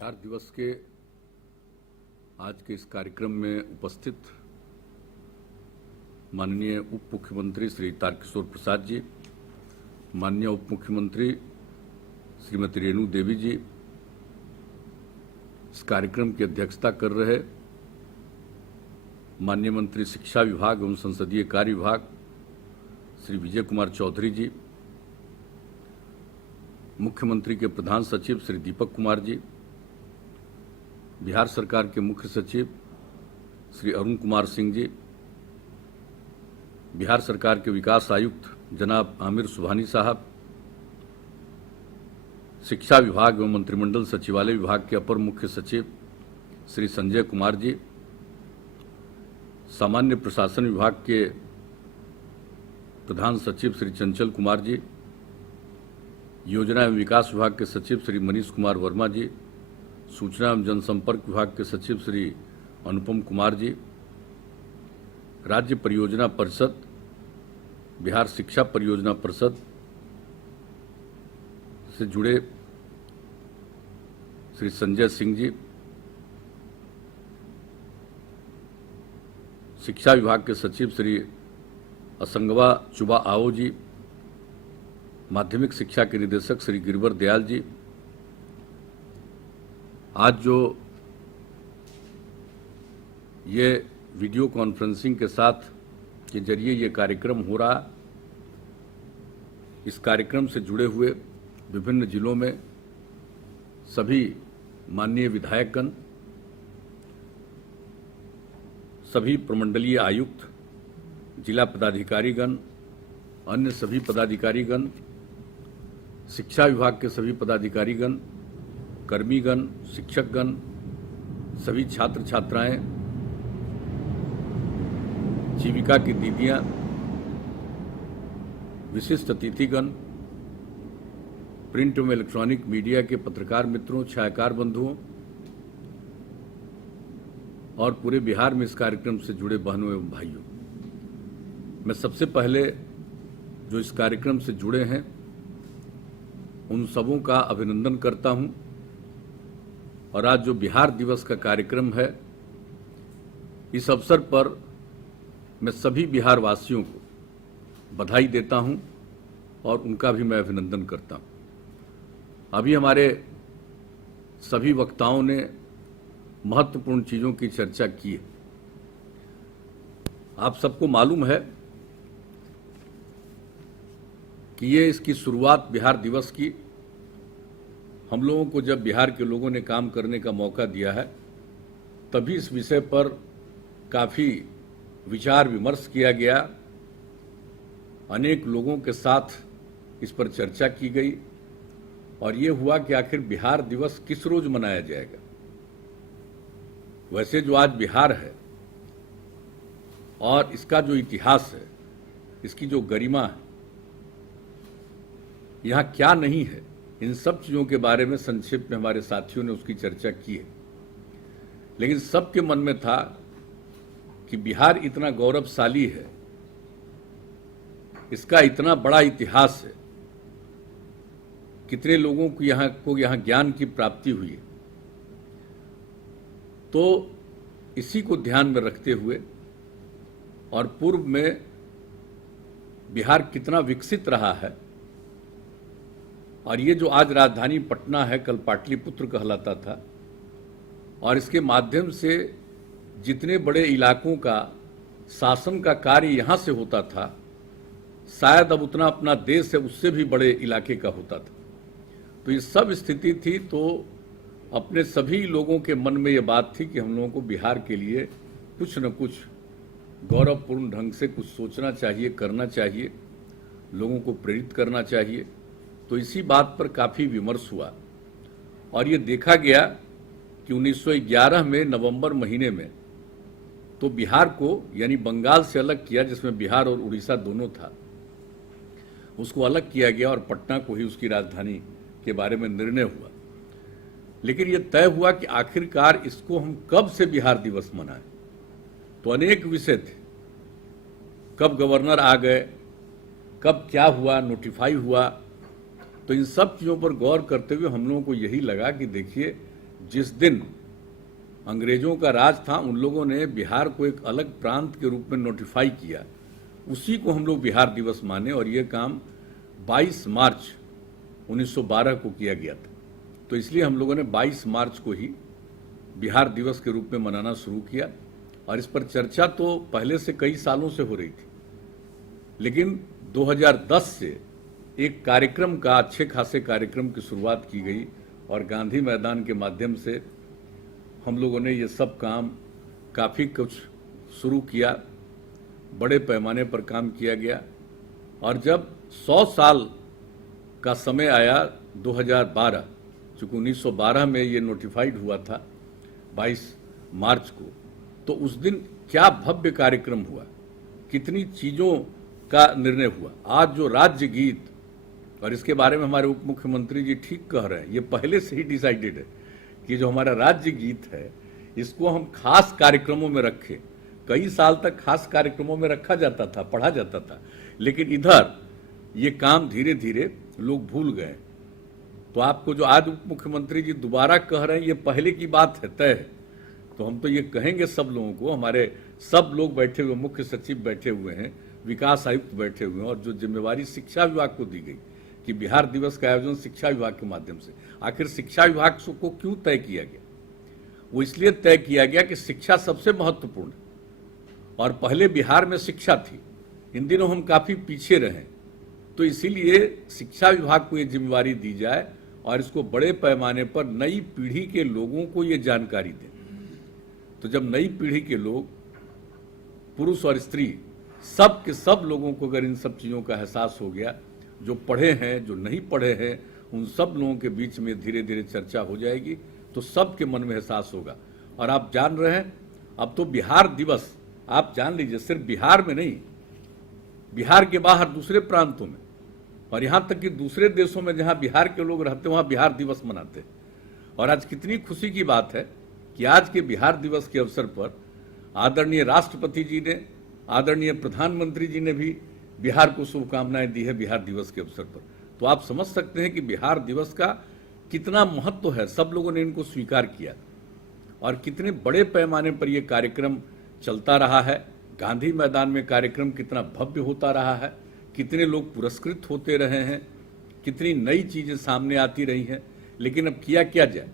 बिहार दिवस के आज के इस कार्यक्रम में उपस्थित माननीय उप मुख्यमंत्री श्री तारकिशोर प्रसाद जी, माननीय उप मुख्यमंत्री श्रीमती रेणु देवी जी, इस कार्यक्रम की अध्यक्षता कर रहे माननीय मंत्री शिक्षा विभाग एवं संसदीय कार्य विभाग श्री विजय कुमार चौधरी जी, मुख्यमंत्री के प्रधान सचिव श्री दीपक कुमार जी, बिहार सरकार के मुख्य सचिव श्री अरुण कुमार सिंह जी, बिहार सरकार के विकास आयुक्त जनाब आमिर सुबहानी साहब, शिक्षा विभाग एवं मंत्रिमंडल सचिवालय विभाग के अपर मुख्य सचिव श्री संजय कुमार जी, सामान्य प्रशासन विभाग के प्रधान सचिव श्री चंचल कुमार जी, योजना एवं विकास विभाग के सचिव श्री मनीष कुमार वर्मा जी, सूचना एवं जनसंपर्क विभाग के सचिव श्री अनुपम कुमार जी, राज्य परियोजना परिषद, बिहार शिक्षा परियोजना परिषद से जुड़े श्री संजय सिंह जी, शिक्षा विभाग के सचिव श्री असंगवा चुबा आओ जी, माध्यमिक शिक्षा के निदेशक श्री गिरिवर दयाल जी, आज जो ये वीडियो कॉन्फ्रेंसिंग के साथ के जरिए ये कार्यक्रम हो रहा, इस कार्यक्रम से जुड़े हुए विभिन्न जिलों में सभी माननीय विधायकगण, सभी प्रमंडलीय आयुक्त, जिला पदाधिकारीगण, अन्य सभी पदाधिकारीगण, शिक्षा विभाग के सभी पदाधिकारीगण, कर्मीगण, शिक्षकगण, सभी छात्र छात्राएं, जीविका की दीदियां, विशिष्ट अतिथिगण, प्रिंट एवं इलेक्ट्रॉनिक मीडिया के पत्रकार मित्रों, छायाकार बंधुओं और पूरे बिहार में इस कार्यक्रम से जुड़े बहनों एवं भाइयों, मैं सबसे पहले जो इस कार्यक्रम से जुड़े हैं उन सबों का अभिनंदन करता हूं। और आज जो बिहार दिवस का कार्यक्रम है, इस अवसर पर मैं सभी बिहार वासियों को बधाई देता हूं और उनका भी मैं अभिनंदन करता हूं। अभी हमारे सभी वक्ताओं ने महत्वपूर्ण चीजों की चर्चा की है। आप सबको मालूम है कि ये इसकी शुरुआत बिहार दिवस की हम लोगों को जब बिहार के लोगों ने काम करने का मौका दिया है, तभी इस विषय पर काफी विचार विमर्श किया गया, अनेक लोगों के साथ इस पर चर्चा की गई और ये हुआ कि आखिर बिहार दिवस किस रोज मनाया जाएगा। वैसे जो आज बिहार है और इसका जो इतिहास है, इसकी जो गरिमा है, यहाँ क्या नहीं है, इन सब चीजों के बारे में संक्षेप में हमारे साथियों ने उसकी चर्चा की है। लेकिन सबके मन में था कि बिहार इतना गौरवशाली है, इसका इतना बड़ा इतिहास है, कितने लोगों को यहाँ ज्ञान की प्राप्ति हुई है। तो इसी को ध्यान में रखते हुए और पूर्व में बिहार कितना विकसित रहा है, और ये जो आज राजधानी पटना है, कल पाटलिपुत्र कहलाता था, और इसके माध्यम से जितने बड़े इलाकों का शासन का कार्य यहाँ से होता था, शायद अब उतना अपना देश है उससे भी बड़े इलाके का होता था। तो ये सब स्थिति थी। तो अपने सभी लोगों के मन में ये बात थी कि हम लोगों को बिहार के लिए कुछ न कुछ गौरवपूर्ण ढंग से कुछ सोचना चाहिए, करना चाहिए, लोगों को प्रेरित करना चाहिए। तो इसी बात पर काफी विमर्श हुआ और ये देखा गया कि 1911 में नवंबर महीने में तो बिहार को यानी बंगाल से अलग किया, जिसमें बिहार और उड़ीसा दोनों था, उसको अलग किया गया और पटना को ही उसकी राजधानी के बारे में निर्णय हुआ। लेकिन ये तय हुआ कि आखिरकार इसको हम कब से बिहार दिवस मनाएं। तो अनेक विषय थे, कब गवर्नर आ गए, कब क्या हुआ, नोटिफाई हुआ। तो इन सब चीज़ों पर गौर करते हुए हम लोगों को यही लगा कि देखिए, जिस दिन अंग्रेजों का राज था उन लोगों ने बिहार को एक अलग प्रांत के रूप में नोटिफाई किया, उसी को हम लोग बिहार दिवस माने और ये काम 22 मार्च 1912 को किया गया था। तो इसलिए हम लोगों ने 22 मार्च को ही बिहार दिवस के रूप में मनाना शुरू किया। और इस पर चर्चा तो पहले से कई सालों से हो रही थी, लेकिन 2010 से एक कार्यक्रम का, अच्छे खासे कार्यक्रम की शुरुआत की गई और गांधी मैदान के माध्यम से हम लोगों ने ये सब काम काफ़ी कुछ शुरू किया, बड़े पैमाने पर काम किया गया। और जब 100 साल का समय आया 2012, चूँकि 1912 में ये नोटिफाइड हुआ था 22 मार्च को, तो उस दिन क्या भव्य कार्यक्रम हुआ, कितनी चीज़ों का निर्णय हुआ। आज जो राज्य गीत, और इसके बारे में हमारे उप मुख्यमंत्री जी ठीक कह रहे हैं, ये पहले से ही डिसाइडेड है कि जो हमारा राज्य गीत है इसको हम खास कार्यक्रमों में रखें। कई साल तक खास कार्यक्रमों में रखा जाता था, पढ़ा जाता था, लेकिन इधर ये काम धीरे धीरे लोग भूल गए। तो आपको जो आज उप मुख्यमंत्री जी दोबारा कह रहे हैं ये पहले की बात है, तय है। तो हम तो ये कहेंगे सब लोगों को, हमारे सब लोग बैठे हुए, मुख्य सचिव बैठे हुए हैं, विकास आयुक्त बैठे हुए हैं, और जो जिम्मेवारी शिक्षा विभाग को दी गई कि बिहार दिवस का आयोजन शिक्षा विभाग के माध्यम से, आखिर शिक्षा विभाग को क्यों तय किया गया? वो इसलिए तय किया गया कि शिक्षा सबसे महत्वपूर्ण है और पहले बिहार में शिक्षा थी, इन दिनों हम काफी पीछे रहे, तो इसीलिए शिक्षा विभाग को ये जिम्मेवारी दी जाए और इसको बड़े पैमाने पर नई पीढ़ी के लोगों को ये जानकारी दें। तो जब नई पीढ़ी के लोग, पुरुष और स्त्री, सब के सब लोगों को अगर इन सब चीज़ों का एहसास हो गया, जो पढ़े हैं, जो नहीं पढ़े हैं, उन सब लोगों के बीच में धीरे धीरे चर्चा हो जाएगी, तो सबके मन में एहसास होगा। और आप जान रहे हैं, अब तो बिहार दिवस आप जान लीजिए, सिर्फ बिहार में नहीं, बिहार के बाहर दूसरे प्रांतों में और यहाँ तक कि दूसरे देशों में जहाँ बिहार के लोग रहते हैं वहाँ बिहार दिवस मनाते हैं। और आज कितनी खुशी की बात है कि आज के बिहार दिवस के अवसर पर आदरणीय राष्ट्रपति जी ने, आदरणीय प्रधानमंत्री जी ने भी बिहार को शुभकामनाएं दी है बिहार दिवस के अवसर पर। तो आप समझ सकते हैं कि बिहार दिवस का कितना महत्व है, सब लोगों ने इनको स्वीकार किया और कितने बड़े पैमाने पर यह कार्यक्रम चलता रहा है। गांधी मैदान में कार्यक्रम कितना भव्य होता रहा है, कितने लोग पुरस्कृत होते रहे हैं, कितनी नई चीजें सामने आती रही हैं। लेकिन अब किया क्या जाए,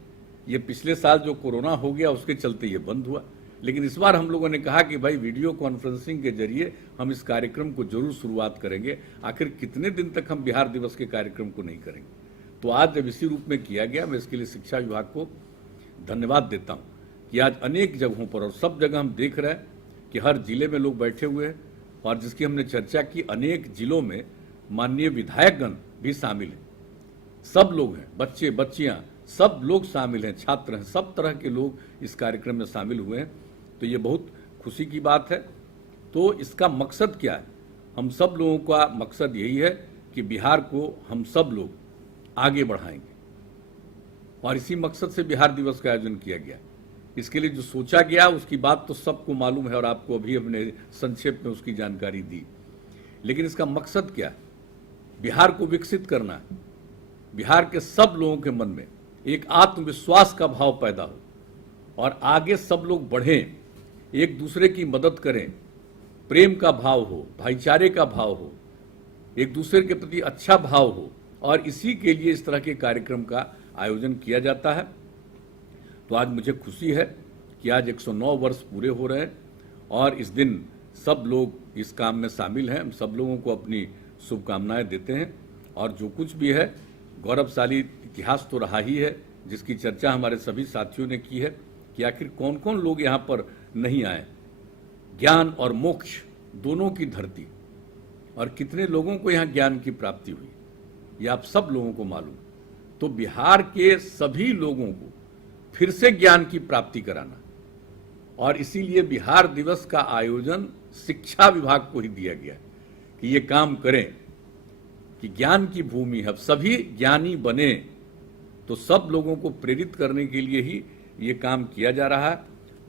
ये पिछले साल जो कोरोना हो गया उसके चलते ये बंद हुआ, लेकिन इस बार हम लोगों ने कहा कि भाई वीडियो कॉन्फ्रेंसिंग के जरिए हम इस कार्यक्रम को जरूर शुरुआत करेंगे। आखिर कितने दिन तक हम बिहार दिवस के कार्यक्रम को नहीं करेंगे। तो आज जब इसी रूप में किया गया, मैं इसके लिए शिक्षा विभाग को धन्यवाद देता हूँ कि आज अनेक जगहों पर और सब जगह हम देख रहे हैं कि हर जिले में लोग बैठे हुए हैं और जिसकी हमने चर्चा की, अनेक जिलों में माननीय विधायकगण भी शामिल हैं, सब लोग हैं, बच्चे बच्चियां सब लोग शामिल हैं, छात्र हैं, सब तरह के लोग इस कार्यक्रम में शामिल हुए हैं। तो ये बहुत खुशी की बात है। तो इसका मकसद क्या है? हम सब लोगों का मकसद यही है कि बिहार को हम सब लोग आगे बढ़ाएंगे और इसी मकसद से बिहार दिवस का आयोजन किया गया। इसके लिए जो सोचा गया उसकी बात तो सबको मालूम है और आपको अभी हमने संक्षेप में उसकी जानकारी दी। लेकिन इसका मकसद क्या है? बिहार को विकसित करना है, बिहार के सब लोगों के मन में एक आत्मविश्वास का भाव पैदा हो और आगे सब लोग बढ़ें, एक दूसरे की मदद करें, प्रेम का भाव हो, भाईचारे का भाव हो, एक दूसरे के प्रति अच्छा भाव हो, और इसी के लिए इस तरह के कार्यक्रम का आयोजन किया जाता है। तो आज मुझे खुशी है कि आज 109 वर्ष पूरे हो रहे हैं और इस दिन सब लोग इस काम में शामिल हैं। हम सब लोगों को अपनी शुभकामनाएं देते हैं और जो कुछ भी है, गौरवशाली इतिहास तो रहा ही है, जिसकी चर्चा हमारे सभी साथियों ने की है कि आखिर कौन कौन लोग यहाँ पर नहीं आए। ज्ञान और मोक्ष दोनों की धरती, और कितने लोगों को यहाँ ज्ञान की प्राप्ति हुई, ये आप सब लोगों को मालूम। तो बिहार के सभी लोगों को फिर से ज्ञान की प्राप्ति कराना, और इसीलिए बिहार दिवस का आयोजन शिक्षा विभाग को ही दिया गया कि ये काम करें कि ज्ञान की भूमि है, अब सभी ज्ञानी बने। तो सब लोगों को प्रेरित करने के लिए ही ये काम किया जा रहा है।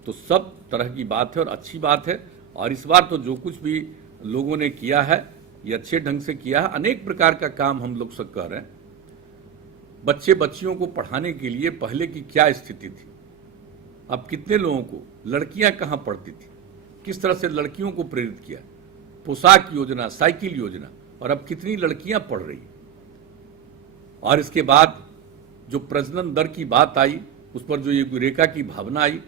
तो सब तरह की बात है और अच्छी बात है। और इस बार तो जो कुछ भी लोगों ने किया है ये अच्छे ढंग से किया है। अनेक प्रकार का काम हम लोग सब कर रहे हैं। बच्चे बच्चियों को पढ़ाने के लिए पहले की क्या स्थिति थी, अब कितने लोगों को, लड़कियां कहाँ पढ़ती थी, किस तरह से लड़कियों को प्रेरित किया, पोशाक योजना, साइकिल योजना, और अब कितनी लड़कियां पढ़ रही। और इसके बाद जो प्रजनन दर की बात आई, उस पर जो ये यूरेका की भावना आई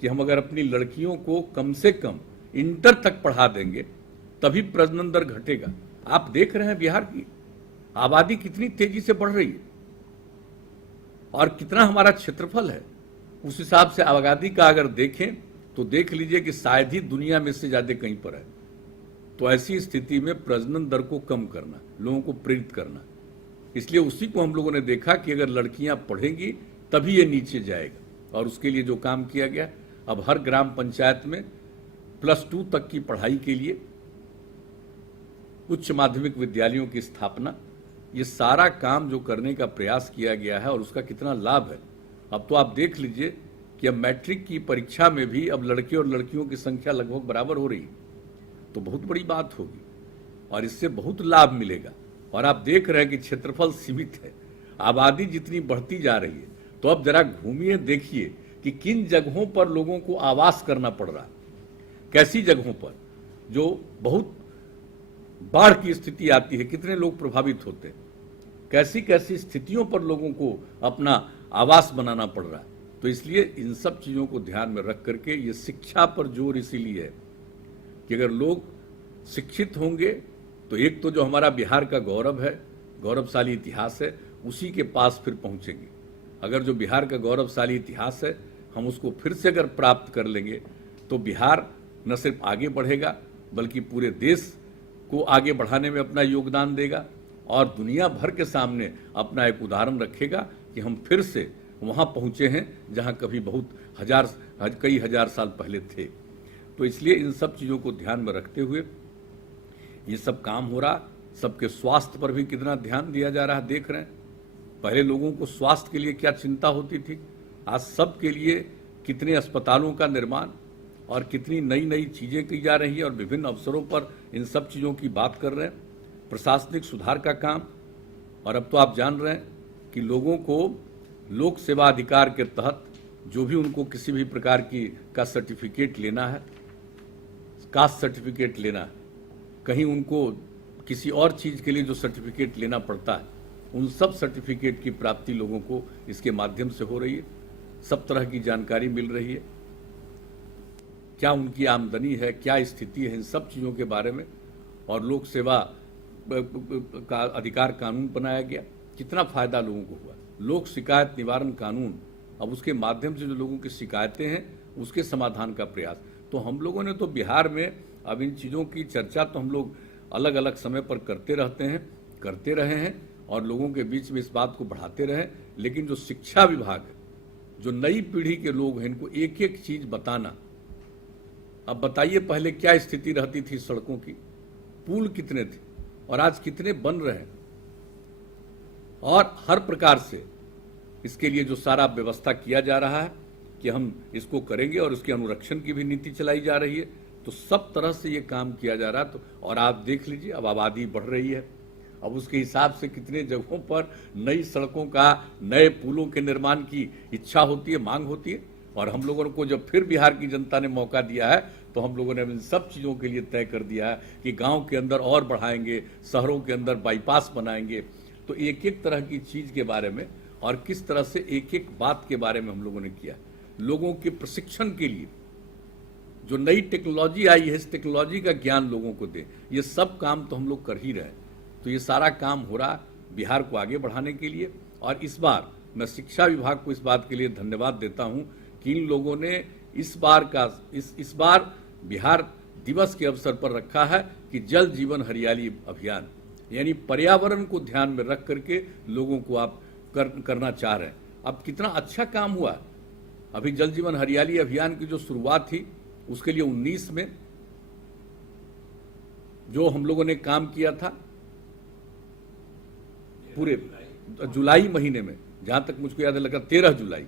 कि हम अगर अपनी लड़कियों को कम से कम इंटर तक पढ़ा देंगे तभी प्रजनन दर घटेगा। आप देख रहे हैं बिहार की आबादी कितनी तेजी से बढ़ रही है और कितना हमारा क्षेत्रफल है। उस हिसाब से आबादी का अगर देखें तो देख लीजिए कि शायद ही दुनिया में से ज्यादा कहीं पर है। तो ऐसी स्थिति में प्रजनन दर को कम करना, लोगों को प्रेरित करना, इसलिए उसी को हम लोगों ने देखा कि अगर लड़कियां पढ़ेंगी तभी ये नीचे जाएगा। और उसके लिए जो काम किया गया, अब हर ग्राम पंचायत में +2 तक की पढ़ाई के लिए उच्च माध्यमिक विद्यालयों की स्थापना, ये सारा काम जो करने का प्रयास किया गया है और उसका कितना लाभ है। अब तो आप देख लीजिए कि अब मैट्रिक की परीक्षा में भी अब लड़के और लड़कियों की संख्या लगभग बराबर हो रही है, तो बहुत बड़ी बात होगी और इससे बहुत लाभ मिलेगा। और आप देख रहे हैं कि क्षेत्रफल सीमित है, आबादी जितनी बढ़ती जा रही है, तो अब जरा घूमिए, देखिए कि किन जगहों पर लोगों को आवास करना पड़ रहा है, कैसी जगहों पर जो बहुत बाढ़ की स्थिति आती है, कितने लोग प्रभावित होते हैं, कैसी कैसी स्थितियों पर लोगों को अपना आवास बनाना पड़ रहा है। तो इसलिए इन सब चीजों को ध्यान में रख करके ये शिक्षा पर जोर इसीलिए है कि अगर लोग शिक्षित होंगे तो एक तो जो हमारा बिहार का गौरव है, गौरवशाली इतिहास है, उसी के पास फिर पहुंचेंगे। अगर जो बिहार का गौरवशाली इतिहास है हम उसको फिर से अगर प्राप्त कर लेंगे तो बिहार न सिर्फ आगे बढ़ेगा बल्कि पूरे देश को आगे बढ़ाने में अपना योगदान देगा और दुनिया भर के सामने अपना एक उदाहरण रखेगा कि हम फिर से वहां पहुंचे हैं जहां कभी कई हजार साल पहले थे। तो इसलिए इन सब चीजों को ध्यान में रखते हुए ये सब काम हो रहा। सबके स्वास्थ्य पर भी कितना ध्यान दिया जा रहा है, देख रहे हैं। पहले लोगों को स्वास्थ्य के लिए क्या चिंता होती थी, आज सबके लिए कितने अस्पतालों का निर्माण और कितनी नई नई चीजें की जा रही है और विभिन्न अवसरों पर इन सब चीजों की बात कर रहे हैं। प्रशासनिक सुधार का काम, और अब तो आप जान रहे हैं कि लोगों को लोक सेवा अधिकार के तहत जो भी उनको किसी भी प्रकार का सर्टिफिकेट लेना है, कास्ट सर्टिफिकेट लेना है, कहीं उनको किसी और चीज के लिए जो सर्टिफिकेट लेना पड़ता है, उन सब सर्टिफिकेट की प्राप्ति लोगों को इसके माध्यम से हो रही है। सब तरह की जानकारी मिल रही है, क्या उनकी आमदनी है, क्या स्थिति है, इन सब चीजों के बारे में। और लोक सेवा का अधिकार कानून बनाया गया, कितना फायदा लोगों को हुआ। लोक शिकायत निवारण कानून, अब उसके माध्यम से जो लोगों की शिकायतें हैं उसके समाधान का प्रयास। तो हम लोगों ने तो बिहार में अब इन चीजों की चर्चा तो हम लोग अलग अलग समय पर करते रहे हैं और लोगों के बीच में इस बात को बढ़ाते रहे। लेकिन जो शिक्षा विभाग है, जो नई पीढ़ी के लोग हैं, इनको एक एक चीज बताना। अब बताइए पहले क्या स्थिति रहती थी सड़कों की, पुल कितने थे और आज कितने बन रहे हैं। और हर प्रकार से इसके लिए जो सारा व्यवस्था किया जा रहा है कि हम इसको करेंगे और उसके अनुरक्षण की भी नीति चलाई जा रही है। तो सब तरह से ये काम किया जा रहा है। तो और आप देख लीजिए अब आबादी बढ़ रही है, अब उसके हिसाब से कितने जगहों पर नई सड़कों का, नए पुलों के निर्माण की इच्छा होती है, मांग होती है। और हम लोगों को जब फिर बिहार की जनता ने मौका दिया है तो हम लोगों ने इन सब चीज़ों के लिए तय कर दिया है कि गांव के अंदर और बढ़ाएंगे, शहरों के अंदर बाईपास बनाएंगे। तो एक एक तरह की चीज़ के बारे में और किस तरह से एक एक बात के बारे में हम लोगों ने किया। लोगों के प्रशिक्षण के लिए जो नई टेक्नोलॉजी आई है, इस टेक्नोलॉजी का ज्ञान लोगों को दे, ये सब काम तो हम लोग कर ही रहे हैं। तो ये सारा काम हो रहा बिहार को आगे बढ़ाने के लिए। और इस बार मैं शिक्षा विभाग को इस बात के लिए धन्यवाद देता हूं कि इन लोगों ने इस बार बिहार दिवस के अवसर पर रखा है कि जल जीवन हरियाली अभियान, यानी पर्यावरण को ध्यान में रख करके लोगों को आप करना चाह रहे हैं। अब कितना अच्छा काम हुआ। अभी जल जीवन हरियाली अभियान की जो शुरुआत थी उसके लिए 19 में जो हम लोगों ने काम किया था, पूरे जुलाई महीने में, जहां तक मुझको याद है लगा 13 जुलाई,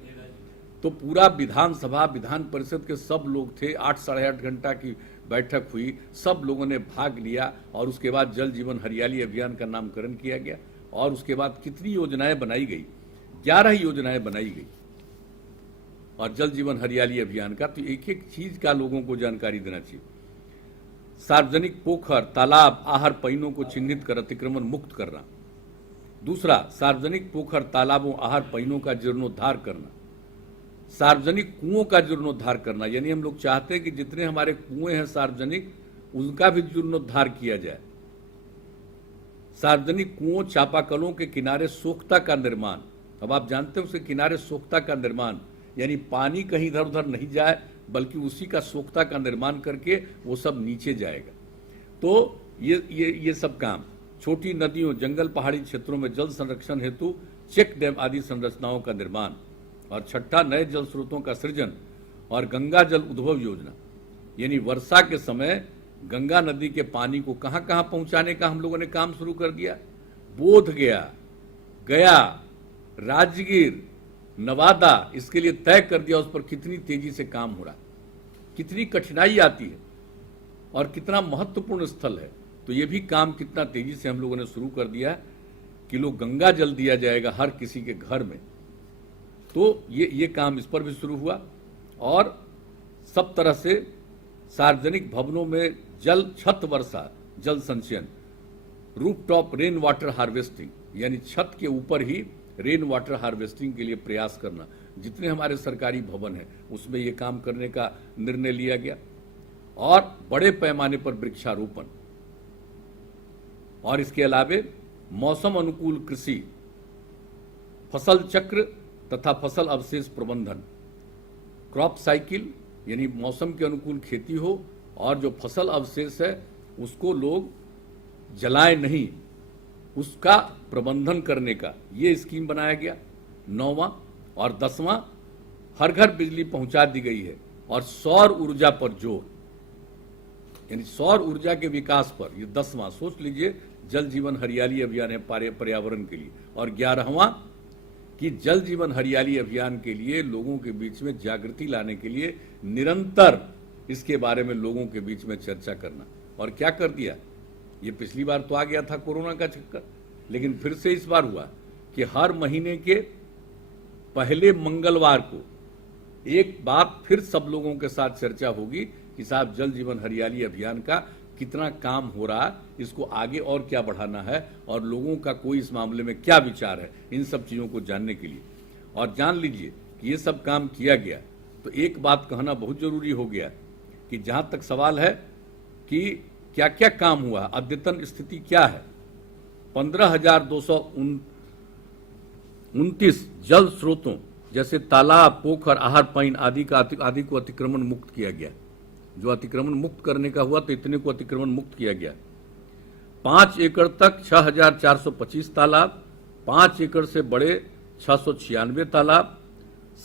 तो पूरा विधानसभा, विधान परिषद के सब लोग थे, 8 साढ़े 8 घंटा की बैठक हुई, सब लोगों ने भाग लिया। और उसके बाद जल जीवन हरियाली अभियान का नामकरण किया गया और उसके बाद कितनी योजनाएं बनाई गई। 11 योजनाएं बनाई गई और जल जीवन हरियाली अभियान का। तो एक एक चीज का लोगों को जानकारी देना चाहिए। सार्वजनिक पोखर, तालाब, आहर पइनों को चिन्हित कर अतिक्रमण मुक्त करना। दूसरा, सार्वजनिक पोखर, तालाबों, आहर पइनों का जीर्णोद्धार करना। सार्वजनिक कुओं का जीर्णोद्धार करना, यानी हम लोग चाहते हैं कि जितने हमारे कुएं हैं सार्वजनिक, उनका भी जीर्णोद्धार किया जाए। सार्वजनिक कुओं, चापाकलों के किनारे सोख्ता का निर्माण। अब आप जानते हैं उसके किनारे सोख्ता का निर्माण, यानी पानी कहीं इधर उधर नहीं जाए, बल्कि उसी का सोख्ता का निर्माण करके वो सब नीचे जाएगा। तो ये सब काम, छोटी नदियों, जंगल, पहाड़ी क्षेत्रों में जल संरक्षण हेतु चेक डैम आदि संरचनाओं का निर्माण। और छठा, नए जल स्रोतों का सृजन और गंगा जल उद्भव योजना, यानी वर्षा के समय गंगा नदी के पानी को कहां कहां पहुंचाने का हम लोगों ने काम शुरू कर दिया। बोधगया, गया, राजगीर, नवादा, इसके लिए तय कर दिया। उस पर कितनी तेजी से काम हो रहा है, कितनी कठिनाई आती है और कितना महत्वपूर्ण स्थल है। तो ये भी काम कितना तेजी से हम लोगों ने शुरू कर दिया है कि लोग गंगा जल दिया जाएगा हर किसी के घर में। तो ये काम इस पर भी शुरू हुआ। और सब तरह से सार्वजनिक भवनों में जल छत वर्षा जल संचयन, रूफटॉप रेन वाटर हार्वेस्टिंग, यानी छत के ऊपर ही रेन वाटर हार्वेस्टिंग के लिए प्रयास करना। जितने हमारे सरकारी भवन हैं उसमें ये काम करने का निर्णय लिया गया। और बड़े पैमाने पर वृक्षारोपण, और इसके अलावे मौसम अनुकूल कृषि, फसल चक्र तथा फसल अवशेष प्रबंधन, क्रॉप साइकिल, यानी मौसम के अनुकूल खेती हो और जो फसल अवशेष है उसको लोग जलाए नहीं, उसका प्रबंधन करने का ये स्कीम बनाया गया। 9वां और 10वां, हर घर बिजली पहुंचा दी गई है। और सौर ऊर्जा पर जोर, यानी सौर ऊर्जा के विकास पर ये 10वां। सोच लीजिए, जल जीवन हरियाली अभियान है पर्यावरण के लिए। और 11वां कि जल जीवन हरियाली अभियान के लिए लोगों के बीच में जागृति लाने के लिए निरंतर इसके बारे में लोगों के बीच में चर्चा करना। और क्या कर दिया, ये पिछली बार तो आ गया था कोरोना का चक्कर, लेकिन फिर से इस बार हुआ कि हर महीने के पहले मंगलवार को एक बात फिर सब लोगों के साथ चर्चा होगी कि साहब जल जीवन हरियाली अभियान का कितना काम हो रहा है, इसको आगे और क्या बढ़ाना है, और लोगों का कोई इस मामले में क्या विचार है, इन सब चीजों को जानने के लिए। और जान लीजिए कि ये सब काम किया गया तो एक बात कहना बहुत जरूरी हो गया कि जहां तक सवाल है कि क्या क्या काम हुआ, अद्यतन स्थिति क्या है। 15,229 जल स्रोतों जैसे तालाब, पोखर, आहर पइन आदि को अतिक्रमण मुक्त किया गया। जो अतिक्रमण मुक्त करने का हुआ तो इतने को अतिक्रमण मुक्त किया गया। 5 एकड़ तक 6,425 तालाब, 5 एकड़ से बड़े 696 तालाब,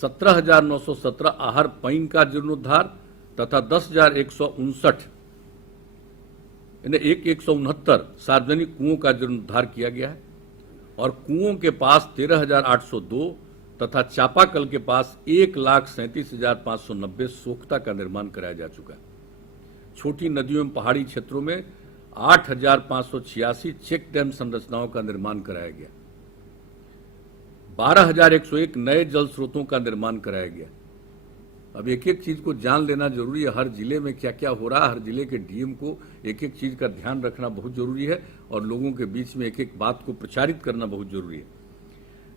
17,917 आहर पइन का जीर्णोद्धार तथा 10,159 169 सार्वजनिक कुओं का जीर्णोद्धार किया गया है। और कुओं के पास 13,802 तथा चापाकल के पास 1,37,590 सोख्ता का निर्माण कराया जा चुका है। छोटी नदियों एवं पहाड़ी क्षेत्रों में 8,586 चेक डैम संरचनाओं का निर्माण कराया गया। 12,101 नए जल स्रोतों का निर्माण कराया गया। अब एक एक चीज को जान लेना जरूरी है, हर जिले में क्या क्या हो रहा है, हर जिले के डीएम को एक एक चीज का ध्यान रखना बहुत जरूरी है और लोगों के बीच में एक एक बात को प्रचारित करना बहुत जरूरी है।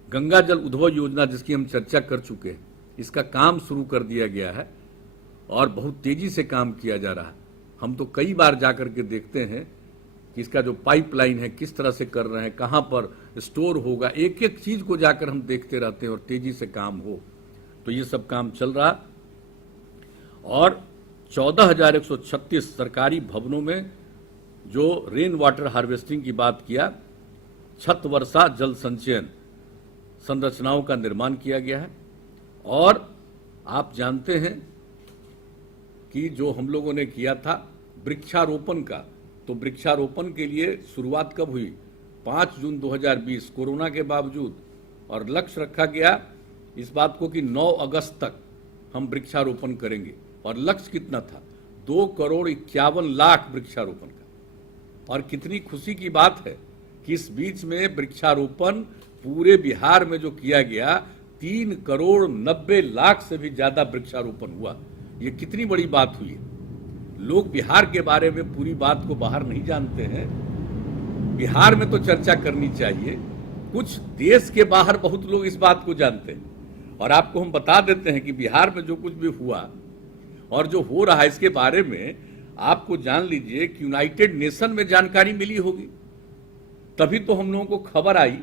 गंगा जल उद्भव योजना जिसकी हम चर्चा कर चुके हैं, इसका काम शुरू कर दिया गया है और बहुत तेजी से काम किया जा रहा है। हम तो कई बार जाकर के देखते हैं कि इसका जो पाइपलाइन है किस तरह से कर रहे हैं, कहां पर स्टोर होगा, एक एक चीज को जाकर हम देखते रहते हैं और तेजी से काम हो। तो ये सब काम चल रहा। और 14,136 सरकारी भवनों में जो रेन वाटर हार्वेस्टिंग की बात किया, छत वर्षा जल संचयन संरचनाओं का निर्माण किया गया है। और आप जानते हैं कि जो हम लोगों ने किया था वृक्षारोपण का, तो वृक्षारोपण के लिए शुरुआत कब हुई, 5 जून 2020 कोरोना के बावजूद। और लक्ष्य रखा गया इस बात को कि 9 अगस्त तक हम वृक्षारोपण करेंगे। और लक्ष्य कितना था, 2,51,00,000 वृक्षारोपण का। और कितनी खुशी की बात है कि इस बीच में वृक्षारोपण पूरे बिहार में जो किया गया 3,90,00,000 से भी ज्यादा वृक्षारोपण हुआ। ये कितनी बड़ी बात हुई है। लोग बिहार के बारे में पूरी बात को बाहर नहीं जानते हैं। बिहार में तो चर्चा करनी चाहिए, कुछ देश के बाहर बहुत लोग इस बात को जानते हैं। और आपको हम बता देते हैं कि बिहार में जो कुछ भी हुआ और जो हो रहा है इसके बारे में आपको जान लीजिए कि यूनाइटेड नेशन में जानकारी मिली होगी, तभी तो हम लोगों को खबर आई।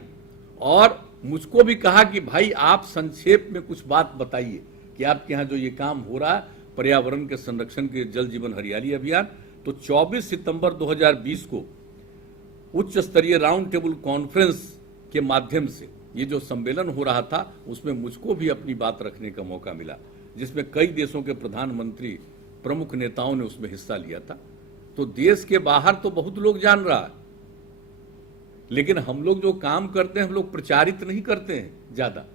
और मुझको भी कहा कि भाई आप संक्षेप में कुछ बात बताइए कि आपके यहाँ जो ये काम हो रहा है पर्यावरण के संरक्षण के जल जीवन हरियाली अभियान। तो 24 सितंबर 2020 को उच्च स्तरीय राउंड टेबल कॉन्फ्रेंस के माध्यम से ये जो सम्मेलन हो रहा था उसमें मुझको भी अपनी बात रखने का मौका मिला, जिसमें कई देशों के प्रधानमंत्री प्रमुख नेताओं ने उसमें हिस्सा लिया था। तो देश के बाहर तो बहुत लोग जान रहा है, लेकिन हम लोग जो काम करते हैं हम लोग प्रचारित नहीं करते हैं ज्यादा।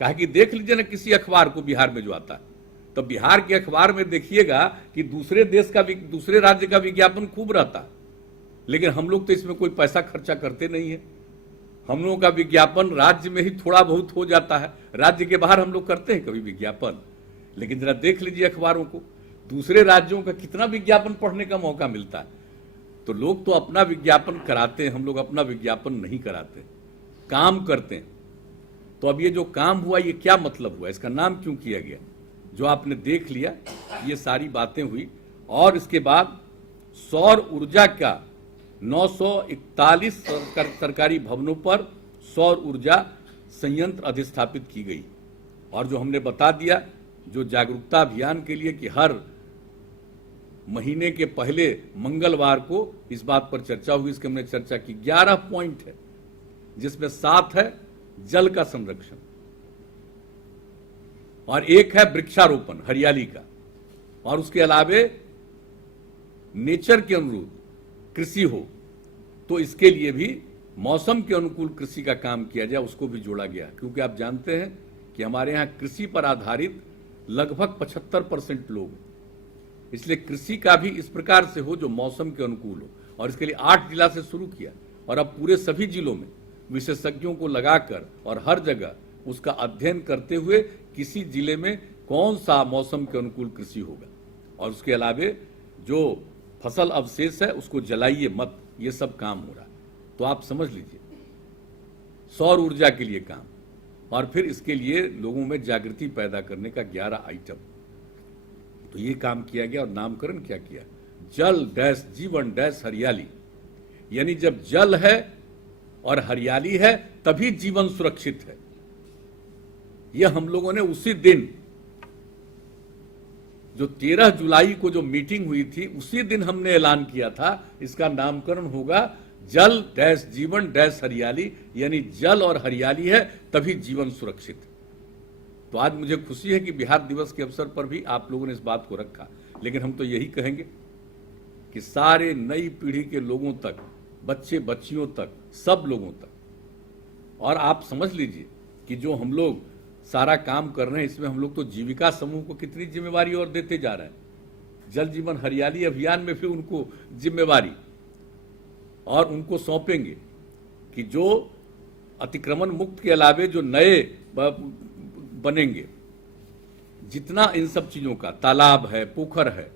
कहा कि देख लीजिए ना किसी अखबार को बिहार में जो आता है, तो बिहार के अखबार में देखिएगा कि दूसरे देश का दूसरे राज्य का विज्ञापन खूब रहता है, लेकिन हम लोग तो इसमें कोई पैसा खर्चा करते नहीं है। हम लोगों का विज्ञापन राज्य में ही थोड़ा बहुत हो जाता है, राज्य के बाहर हम लोग करते हैं कभी विज्ञापन। लेकिन जरा देख लीजिए अखबारों को, दूसरे राज्यों का कितना विज्ञापन पढ़ने का मौका मिलता है। तो लोग तो अपना विज्ञापन कराते हैं, हम लोग अपना विज्ञापन नहीं कराते, काम करते हैं। तो अब ये जो काम हुआ ये क्या मतलब हुआ, इसका नाम क्यों किया गया, जो आपने देख लिया, ये सारी बातें हुई। और इसके बाद सौर ऊर्जा का 941 सरकारी भवनों पर सौर ऊर्जा संयंत्र अधिस्थापित की गई। और जो हमने बता दिया जो जागरूकता अभियान के लिए कि हर महीने के पहले मंगलवार को इस बात पर चर्चा हुई, इसके हमने चर्चा की। 11 पॉइंट है, जिसमें 7 है जल का संरक्षण और 1 है वृक्षारोपण हरियाली का, और उसके अलावे नेचर के अनुरूप कृषि हो तो इसके लिए भी मौसम के अनुकूल कृषि का काम किया जाए, उसको भी जोड़ा गया। क्योंकि आप जानते हैं कि हमारे यहाँ कृषि पर आधारित लगभग 75% लोग, इसलिए कृषि का भी इस प्रकार से हो जो मौसम के अनुकूल हो। और इसके लिए 8 जिला से शुरू किया और अब पूरे सभी जिलों में विशेषज्ञों को लगाकर और हर जगह उसका अध्ययन करते हुए किसी जिले में कौन सा मौसम के अनुकूल कृषि होगा। और उसके अलावे जो फसल अवशेष है उसको जलाइए मत, ये सब काम हो रहा है। तो आप समझ लीजिए सौर ऊर्जा के लिए काम, और फिर इसके लिए लोगों में जागृति पैदा करने का 11 आइटम। तो ये काम किया गया और नामकरण क्या किया, जल डैश जीवन डैश हरियाली। यानी जब जल है और हरियाली है तभी जीवन सुरक्षित है। यह हम लोगों ने उसी दिन जो 13 जुलाई को जो मीटिंग हुई थी उसी दिन हमने ऐलान किया था, इसका नामकरण होगा जल डैश जीवन डैश हरियाली। यानी जल और हरियाली है तभी जीवन सुरक्षित। तो आज मुझे खुशी है कि बिहार दिवस के अवसर पर भी आप लोगों ने इस बात को रखा। लेकिन हम तो यही कहेंगे कि सारे नई पीढ़ी के लोगों तक, बच्चे बच्चियों तक, सब लोगों तक, और आप समझ लीजिए कि जो हम लोग सारा काम कर रहे हैं इसमें हम लोग तो जीविका समूह को कितनी जिम्मेवारी और देते जा रहे हैं। जल जीवन हरियाली अभियान में भी उनको जिम्मेवारी और उनको सौंपेंगे कि जो अतिक्रमण मुक्त के अलावे जो नए बनेंगे, जितना इन सब चीजों का तालाब है, पोखर है,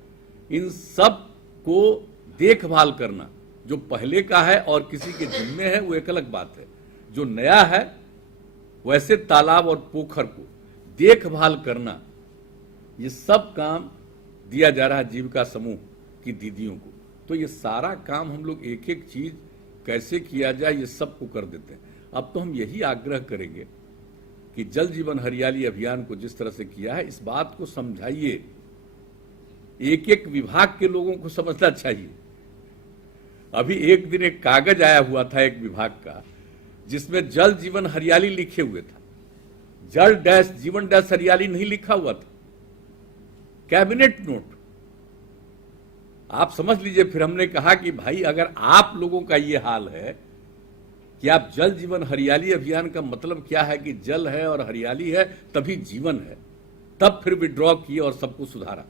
इन सब को देखभाल करना, जो पहले का है और किसी के जिम्मे है वो एक अलग बात है। जो नया है वैसे तालाब और पोखर को देखभाल करना, ये सब काम दिया जा रहा है जीविका समूह की दीदियों को। तो ये सारा काम हम लोग एक एक चीज कैसे किया जाए ये सबको कर देते हैं। अब तो हम यही आग्रह करेंगे कि जल जीवन हरियाली अभियान को जिस तरह से किया है इस बात को समझाइए, एक एक विभाग के लोगों को समझना चाहिए। अभी एक दिन एक कागज आया हुआ था एक विभाग का जिसमें जल जीवन हरियाली लिखे हुए था, जल डैश जीवन डैश हरियाली नहीं लिखा हुआ था, कैबिनेट नोट। आप समझ लीजिए। फिर हमने कहा कि भाई अगर आप लोगों का ये हाल है कि आप जल जीवन हरियाली अभियान का मतलब क्या है कि जल है और हरियाली है तभी जीवन है, तब फिर विड्रॉ किए और सबको सुधारा।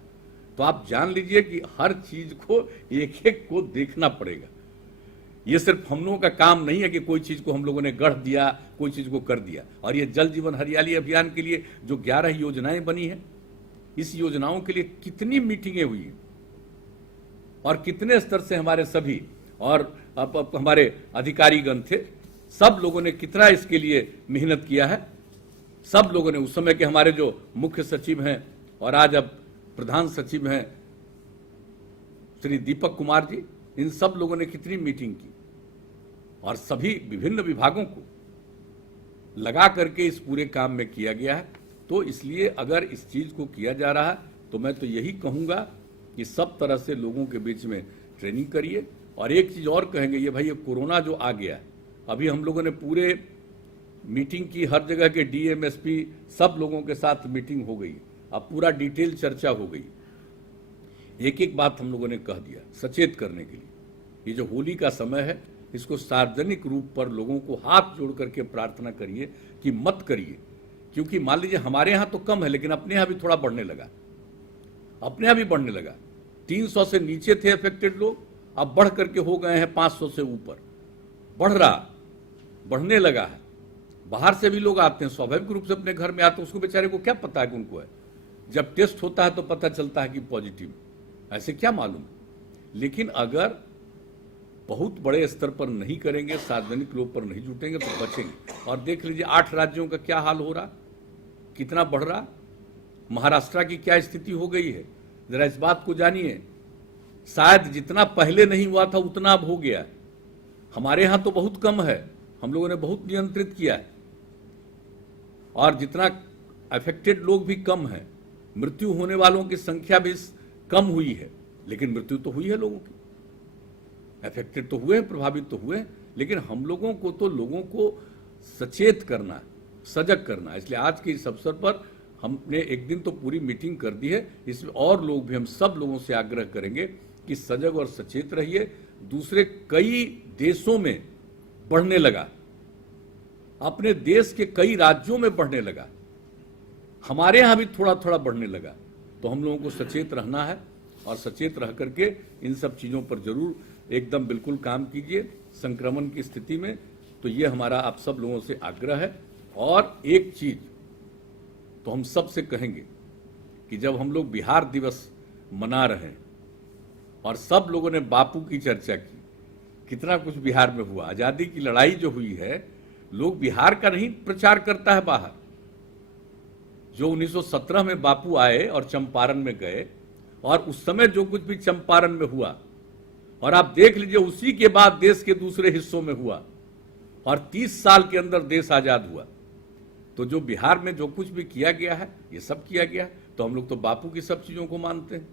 तो आप जान लीजिए कि हर चीज को एक एक को देखना पड़ेगा। ये सिर्फ हम लोगों का काम नहीं है कि कोई चीज को हम लोगों ने गढ़ दिया, कोई चीज को कर दिया। और ये जल जीवन हरियाली अभियान के लिए जो 11 योजनाएं बनी है, इस योजनाओं के लिए कितनी मीटिंगें हुई हैं और कितने स्तर से हमारे सभी और अब हमारे अधिकारीगण थे, सब लोगों ने कितना इसके लिए मेहनत किया है। सब लोगों ने, उस समय के हमारे जो मुख्य सचिव हैं और आज अब प्रधान सचिव हैं श्री दीपक कुमार जी, इन सब लोगों ने कितनी मीटिंग की और सभी विभिन्न विभागों को लगा करके इस पूरे काम में किया गया है। तो इसलिए अगर इस चीज को किया जा रहा है तो मैं तो यही कहूंगा कि सब तरह से लोगों के बीच में ट्रेनिंग करिए। और एक चीज और कहेंगे, ये भाई ये कोरोना जो आ गया, अभी हम लोगों ने पूरे मीटिंग की, हर जगह के डीएम एसपी सब लोगों के साथ मीटिंग हो गई, अब पूरा डिटेल चर्चा हो गई। एक एक बात हम लोगों ने कह दिया सचेत करने के लिए। ये जो होली का समय है, इसको सार्वजनिक रूप पर लोगों को हाथ जोड़ करके प्रार्थना करिए कि मत करिए, क्योंकि मान लीजिए हमारे यहाँ तो कम है लेकिन अपने यहाँ भी थोड़ा बढ़ने लगा, अपने यहाँ भी बढ़ने लगा। 300 से नीचे थे अफेक्टेड लोग, अब बढ़ करके हो गए हैं 500 से ऊपर, बढ़ने लगा है। बाहर से भी लोग आते हैं, स्वाभाविक रूप से अपने घर में आते हैं, उसको बेचारे को क्या पता है कि उनको है। जब टेस्ट होता है तो पता चलता है कि पॉजिटिव, ऐसे क्या मालूम। लेकिन अगर बहुत बड़े स्तर पर नहीं करेंगे, सार्वजनिक रूप पर नहीं जुटेंगे तो बचेंगे। और देख लीजिए 8 राज्यों का क्या हाल हो रहा, कितना बढ़ रहा। महाराष्ट्र की क्या स्थिति हो गई है, जरा इस बात को जानिए। शायद जितना पहले नहीं हुआ था उतना अब हो गया। हमारे यहां तो बहुत कम है, हम लोगों ने बहुत नियंत्रित किया है और जितना अफेक्टेड लोग भी कम है, मृत्यु होने वालों की संख्या भी कम हुई है, लेकिन मृत्यु तो हुई है लोगों की। अफेक्टेड तो हुए, प्रभावित तो हुए, लेकिन हम लोगों को तो लोगों को सचेत करना, सजग करना। इसलिए आज के इस अवसर पर हमने एक दिन तो पूरी मीटिंग कर दी है, इसमें और लोग भी, हम सब लोगों से आग्रह करेंगे कि सजग और सचेत रहिए। दूसरे कई देशों में बढ़ने लगा, अपने देश के कई राज्यों में बढ़ने लगा, हमारे यहां भी थोड़ा थोड़ा बढ़ने लगा। तो हम लोगों को सचेत रहना है और सचेत रह करके इन सब चीजों पर जरूर एकदम बिल्कुल काम कीजिए संक्रमण की स्थिति में। तो ये हमारा आप सब लोगों से आग्रह है। और एक चीज तो हम सब से कहेंगे कि जब हम लोग बिहार दिवस मना रहे हैं और सब लोगों ने बापू की चर्चा की, कितना कुछ बिहार में हुआ, आजादी की लड़ाई जो हुई है, लोग बिहार का नहीं प्रचार करता है बाहर। जो 1917 में बापू आए और चंपारण में गए और उस समय जो कुछ भी चंपारण में हुआ, और आप देख लीजिए उसी के बाद देश के दूसरे हिस्सों में हुआ और 30 साल के अंदर देश आजाद हुआ। तो जो बिहार में जो कुछ भी किया गया है, ये सब किया गया है। तो हम लोग तो बापू की सब चीजों को मानते हैं,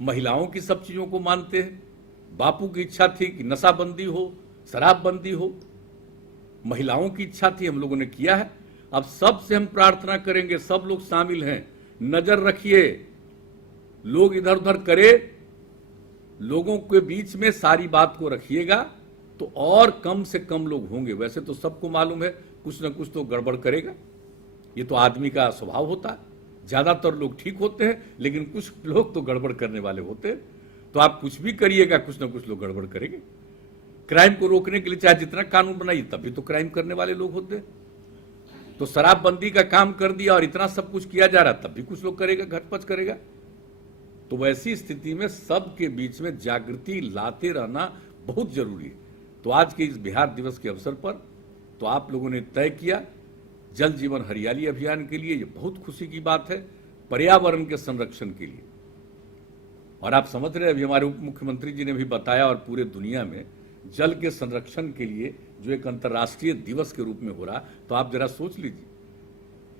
महिलाओं की सब चीजों को मानते हैं। बापू की इच्छा थी कि नशाबंदी हो, शराबबंदी हो, महिलाओं की इच्छा थी, हम लोगों ने किया है। अब सबसे हम प्रार्थना करेंगे, सब लोग शामिल हैं, नजर रखिए, लोग इधर उधर करे, लोगों के बीच में सारी बात को रखिएगा तो और कम से कम लोग होंगे। वैसे तो सबको मालूम है कुछ ना कुछ तो गड़बड़ करेगा, ये तो आदमी का स्वभाव होता है। ज्यादातर लोग ठीक होते हैं लेकिन कुछ लोग तो गड़बड़ करने वाले होते हैं। तो आप कुछ भी करिएगा, कुछ ना कुछ लोग गड़बड़ करेंगे। क्राइम को रोकने के लिए चाहे जितना कानून बनाइए, तभी तो क्राइम करने वाले लोग होते हैं। तो शराबबंदी का काम कर दिया और इतना सब कुछ किया जा रहा, तब भी कुछ लोग करेगा, घटपच करेगा। तो वैसी स्थिति में सबके बीच में जागृति लाते रहना बहुत जरूरी है। तो आज के इस बिहार दिवस के अवसर पर तो आप लोगों ने तय किया जल जीवन हरियाली अभियान के लिए, ये बहुत खुशी की बात है, पर्यावरण के संरक्षण के लिए। और आप समझ रहे, अभी हमारे उप मुख्यमंत्री जी ने भी बताया, और पूरे दुनिया में जल के संरक्षण के लिए जो एक अंतर्राष्ट्रीय दिवस के रूप में हो रहा, तो आप जरा सोच लीजिए,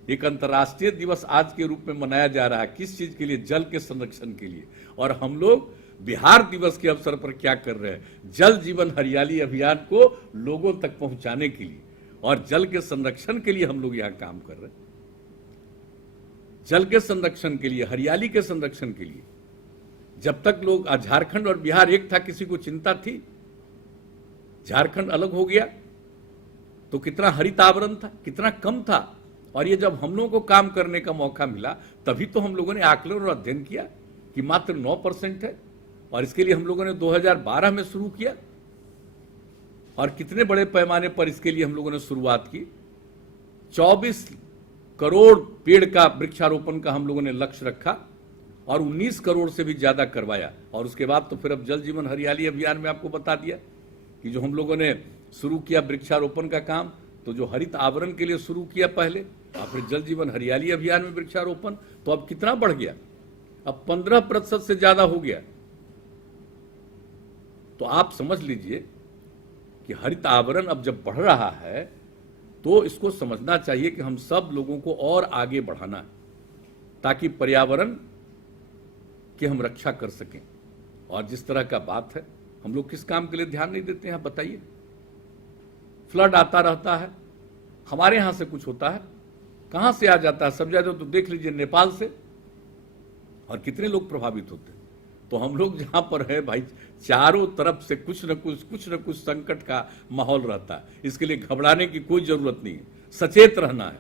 एक अंतर्राष्ट्रीय दिवस आज के रूप में मनाया जा रहा है, किस चीज के लिए? जल के संरक्षण के लिए। और हम लोग बिहार दिवस के अवसर पर क्या कर रहे हैं? जल जीवन हरियाली अभियान को लोगों तक पहुंचाने के लिए और जल के संरक्षण के लिए हम लोग यहां काम कर रहे हैं। जल के संरक्षण के लिए, हरियाली के संरक्षण के लिए। जब तक लोग झारखंड और बिहार एक था, किसी को चिंता थी? झारखंड अलग हो गया तो कितना हरित आवरण था, कितना कम था। और ये जब हम लोगों को काम करने का मौका मिला, तभी तो हम लोगों ने आकलन और अध्ययन किया कि मात्र 9% है। और इसके लिए हम लोगों ने 2012 में शुरू किया और कितने बड़े पैमाने पर इसके लिए हम लोगों ने शुरुआत की। 24 करोड़ पेड़ का वृक्षारोपण का हम लोगों ने लक्ष्य रखा और 19 करोड़ से भी ज्यादा करवाया। और उसके बाद तो फिर अब जल जीवन हरियाली अभियान में आपको बता दिया कि जो हम लोगों ने शुरू किया वृक्षारोपण का काम, तो जो हरित आवरण के लिए शुरू किया पहले, और फिर जल जीवन हरियाली अभियान में वृक्षारोपण, तो अब कितना बढ़ गया, अब 15% से ज्यादा हो गया। तो आप समझ लीजिए कि हरित आवरण अब जब बढ़ रहा है तो इसको समझना चाहिए कि हम सब लोगों को और आगे बढ़ाना है ताकि पर्यावरण की हम रक्षा कर सकें। और जिस तरह का बात है, हम लोग किस काम के लिए ध्यान नहीं देते हैं, बताइए। फ्लड आता रहता है, हमारे यहां से कुछ होता है, कहां से आ जाता है, सब ज्यादा तो देख लीजिए नेपाल से, और कितने लोग प्रभावित होते हैं। तो हम लोग जहां पर है भाई, चारों तरफ से कुछ न कुछ संकट का माहौल रहता है। इसके लिए घबराने की कोई जरूरत नहीं है, सचेत रहना है।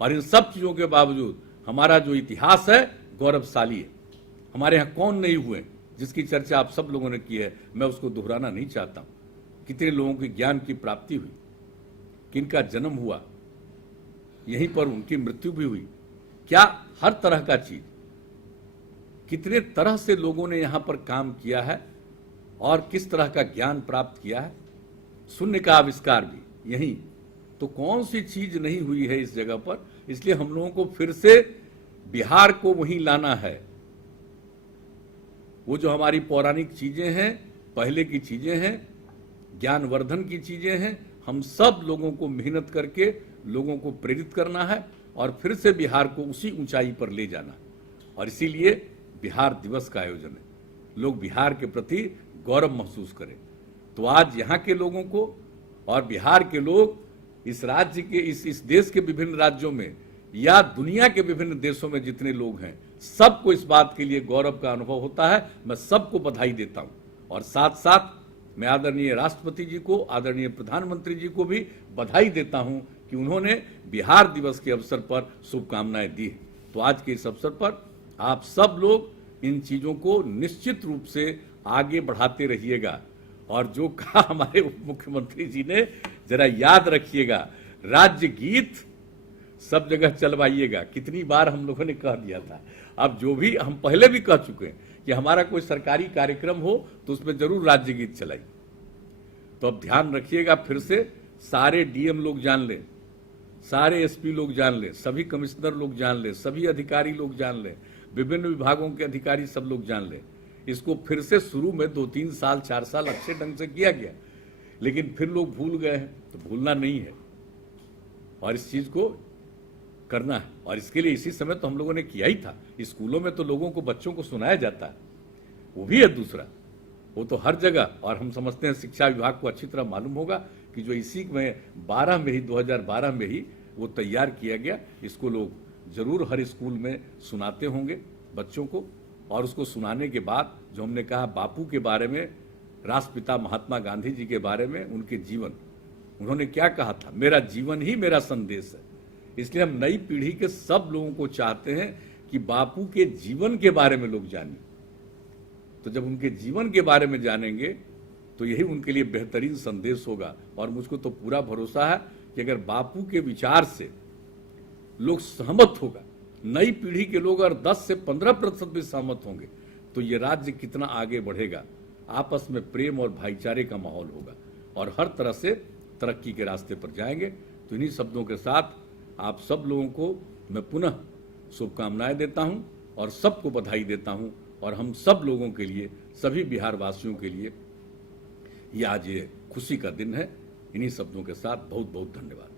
और इन सब चीजों के बावजूद हमारा जो इतिहास है गौरवशाली है। हमारे यहाँ कौन नहीं हुए जिसकी चर्चा आप सब लोगों ने की है, मैं उसको दोहराना नहीं चाहता हूं। कितने लोगों के ज्ञान की प्राप्ति हुई, किनका जन्म हुआ, यहीं पर उनकी मृत्यु भी हुई। क्या हर तरह का चीज, कितने तरह से लोगों ने यहां पर काम किया है और किस तरह का ज्ञान प्राप्त किया है। शून्य का आविष्कार भी यहीं, तो कौन सी चीज नहीं हुई है इस जगह पर। इसलिए हम लोगों को फिर से बिहार को वहीं लाना है। वो जो हमारी पौराणिक चीजें हैं, पहले की चीजें हैं, ज्ञानवर्धन की चीजें हैं, हम सब लोगों को मेहनत करके लोगों को प्रेरित करना है और फिर से बिहार को उसी ऊंचाई पर ले जाना है। और इसीलिए बिहार दिवस का आयोजन है, लोग बिहार के प्रति गौरव महसूस करें। तो आज यहाँ के लोगों को और बिहार के लोग इस राज्य के, इस देश के विभिन्न राज्यों में या दुनिया के विभिन्न देशों में जितने लोग हैं, सबको इस बात के लिए गौरव का अनुभव होता है। मैं सबको बधाई देता हूं और साथ साथ मैं आदरणीय राष्ट्रपति जी को, आदरणीय प्रधानमंत्री जी को भी बधाई देता हूं कि उन्होंने बिहार दिवस के अवसर पर शुभकामनाएं दी। तो आज के इस अवसर पर आप सब लोग इन चीजों को निश्चित रूप से आगे बढ़ाते रहिएगा। और जो कहा हमारे उप मुख्यमंत्री जी ने, जरा याद रखिएगा, राज्य गीत सब जगह चलवाइएगा। कितनी बार हम लोगों ने कह दिया था, अब जो भी हम पहले भी कह चुके हैं कि हमारा कोई सरकारी कार्यक्रम हो तो उसमें जरूर राज्य गीत चलाइए। तो अब ध्यान रखिएगा, फिर से सारे डीएम लोग जान लें, सारे एसपी लोग जान लें, सभी कमिश्नर लोग जान लें, सभी अधिकारी लोग जान लें, विभिन्न विभागों के अधिकारी सब लोग जान लें। इसको फिर से शुरू में 2-3 साल 4 साल अच्छे ढंग से किया गया, लेकिन फिर लोग भूल गए हैं। तो भूलना नहीं है और इस चीज को करना है। और इसके लिए इसी समय तो हम लोगों ने किया ही था। स्कूलों में तो लोगों को, बच्चों को सुनाया जाता है, वो भी है दूसरा, वो तो हर जगह। और हम समझते हैं शिक्षा विभाग को अच्छी तरह मालूम होगा कि जो इसी में 2012 में ही वो तैयार किया गया, इसको लोग जरूर हर स्कूल में सुनाते होंगे बच्चों को। और उसको सुनाने के बाद जो हमने कहा बापू के बारे में, राष्ट्रपिता महात्मा गांधी जी के बारे में, उनके जीवन, उन्होंने क्या कहा था, मेरा जीवन ही मेरा संदेश है। इसलिए हम नई पीढ़ी के सब लोगों को चाहते हैं कि बापू के जीवन के बारे में लोग जानें। तो जब उनके जीवन के बारे में जानेंगे तो यही उनके लिए बेहतरीन संदेश होगा। और मुझको तो पूरा भरोसा है कि अगर बापू के विचार से लोग सहमत होगा, नई पीढ़ी के लोग अगर 10 से 15% भी सहमत होंगे, तो ये राज्य कितना आगे बढ़ेगा। आपस में प्रेम और भाईचारे का माहौल होगा और हर तरह से तरक्की के रास्ते पर जाएंगे। तो इन्हीं शब्दों के साथ आप सब लोगों को मैं पुनः शुभकामनाएं देता हूं और सबको बधाई देता हूं। और हम सब लोगों के लिए, सभी बिहार वासियों के लिए ये आज ये खुशी का दिन है। इन्हीं शब्दों के साथ बहुत बहुत धन्यवाद।